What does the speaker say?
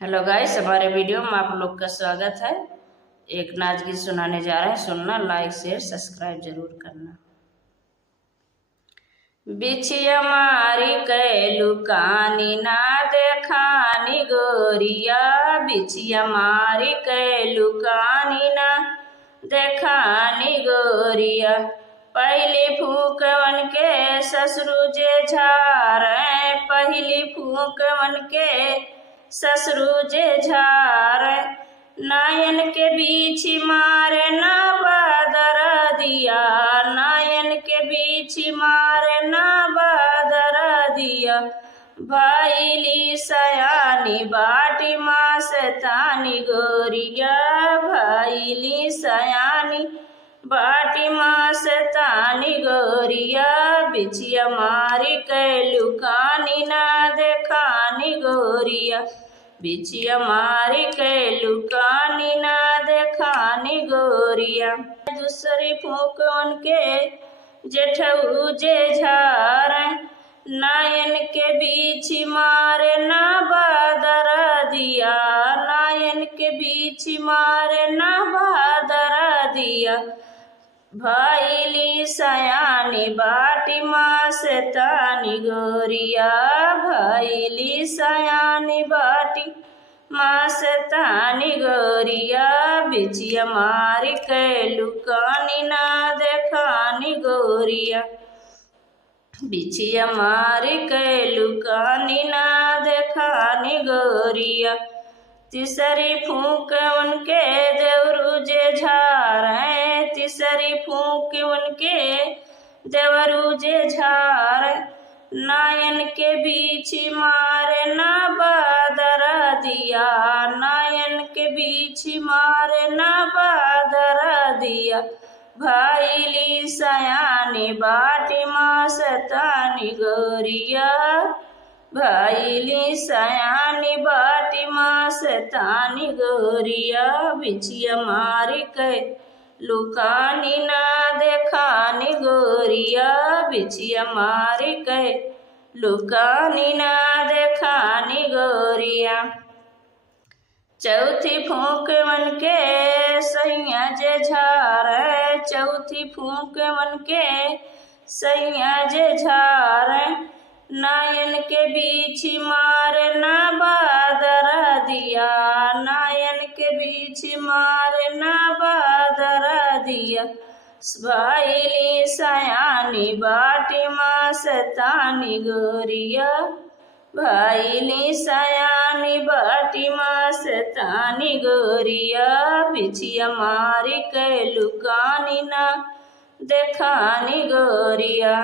Hello guys, हमारे video में आप लोग का स्वागत है। एक नाच गीत सुनाने जा रहे हैं, सुनना, लाइक शेयर सब्सक्राइब जरूर करना। बिछिया मारी कैलू कानी ना देखानी गोरिया, बिछिया मारी कैलू कानी ना देखानी गोरिया। पहली फूकवन के ससुरु जे झारे, पहली फूकवन के ससुरु जे झार। नायन के बीच मारे ना बादर दिया, नायन के बीच मारे ना बादर दिया। भाईली सयानी बाटी माँ से तानी गोरिया, भाईली सयानी बाटी माँ से तानी गोरिया। बिछिया मारी कैलू कानी ना देखानी गोरिया, बिछिया मारी कैलू कानी ना देखानी गोरिया। दूसरी फूकवन के जेठऊ जे झारे, नायन के बीच मारे ना बादर दिया, नायन के बीच मारे ना बादर दिया। भाईली सयानी बाटी माँ से तानी गोरिया, भाईली सयानी बाटी माँ से तानी गोरिया। बिछिया मारी कैलू कानी ना देखानी गोरिया, बिछिया मारी कैलू कानी ना देखानी गोरिया। तीसरी फूकवन के देवरू जे झारे, तीसरी फूकवन के देवरू जे झारे। नायन के बीच मारे ना बादर दिया, नायन के बीच मारे ना बादर दिया। भाईली सयानी बाटी माँ से तानी गोरिया, भाईली सयानी बाटी माँ से तानी गोरिया। बिछिया मारी कैलू कानी ना देखानी गोरिया, बिछिया मारी कैलू कानी ना देखानी गोरिया। चौथी फूकवन के सैया जे झारे, चौथी फूकवन के सैया जे झारे। नायन के बीच मारे ना बादर दिया, नायन के बीच मारे ना बादर दिया। भाईली सयानी बाटी माँ से तानी गोरिया, भाईली सयानी बाटी माँ से तानी गोरिया। बिछिया मारी कैलू कानी ना देखानी गोरिया।